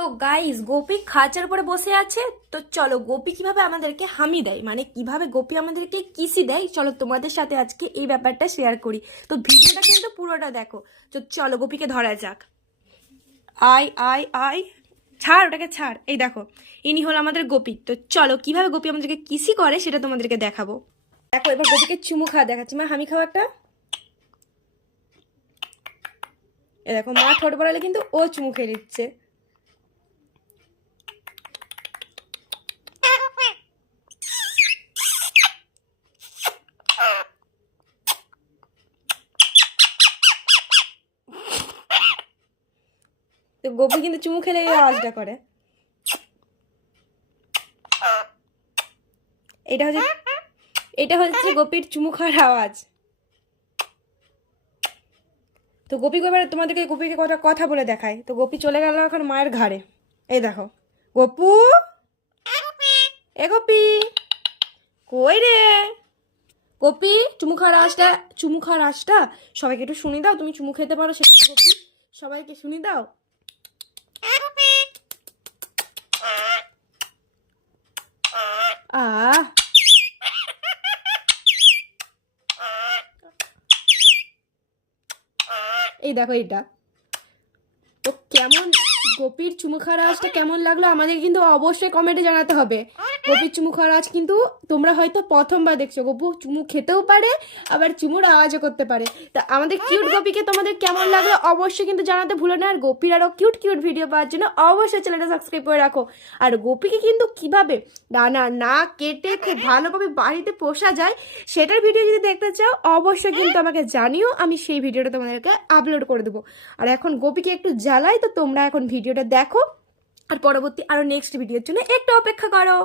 তো গাইস, গোপী খাঁচার উপরে বসে আছে। তো চলো গোপী কিভাবে আমাদেরকে হামি দেয়, মানে কিভাবে গোপী আমাদেরকে কিসি দেয়, চলো তোমাদের সাথে আজকে এই ব্যাপারটা শেয়ার করি। তো ভিডিওটা কিন্তু পুরোটা দেখো। তো চলো গোপীকে ধরা যাক। আয় আয় আয়, ছাড় ওটাকে ছাড়। এই দেখো, ইনি হলো আমাদের গোপী। তো চলো কিভাবে গোপী আমাদেরকে কিসি করে সেটা তোমাদেরকে দেখাবো। দেখো এবার গোপীকে চুমু খাওয়া দেখাচ্ছি। মা হামি খাওয়া একটা। এ দেখো, মা ঠোঁট বাড়ালে কিন্তু ও চুমু খেয়ে নিচ্ছে। তো গোপী কিন্তু চুমু খেলে এই আওয়াজটা করে। এটা হচ্ছে গোপীর চুমু খাওয়ার আওয়াজ। তো গোপী এবার তোমাদেরকে গোপীকে কথা কথা বলে দেখায়। তো গোপী চলে গেল এখন মায়ের ঘাড়ে। এই দেখো গোপু, এ গোপী কই রে? গোপী চুমু খাওয়ার আওয়াজটা সবাইকে একটু শুনি দাও। তুমি চুমু খেতে পারো সেটা গোপী, সবাইকে শুনি দাও। আহ এই দেখো এইটা। তো কেমন গোপীর চুমু খাওয়ার আওয়াজটা কেমন লাগলো আমাদের কিন্তু অবশ্যই কমেন্টে জানাতে হবে। গোপীর চুমু খাওয়ার আওয়াজ কিন্তু তোমরা হয়তো প্রথমবার দেখছো। গোপু চুমু খেতেও পারে, আবার চুমুর আওয়াজও করতে পারে। তা আমাদের কিউট গোপীকে তোমাদের কেমন লাগলো অবশ্যই কিন্তু জানাতে ভুলো না। আর গোপীর আরও কিউট কিউট ভিডিও পাওয়ার জন্য অবশ্যই চ্যানেলটা সাবস্ক্রাইব করে রাখো। আর গোপীকে কিন্তু কিভাবে ডানা না কেটে খুব ভালোভাবে বাড়িতে পোষা যায় সেটার ভিডিও যদি দেখতে চাও অবশ্যই কিন্তু আমাকে জানিও, আমি সেই ভিডিওটা তোমাদেরকে আপলোড করে দেবো। আর এখন গোপীকে একটু জ্বালাই, তো তোমরা এখন ভিডিওটা দেখো আর পরবর্তী আরো নেক্সট ভিডিওর জন্য একটু অপেক্ষা করো।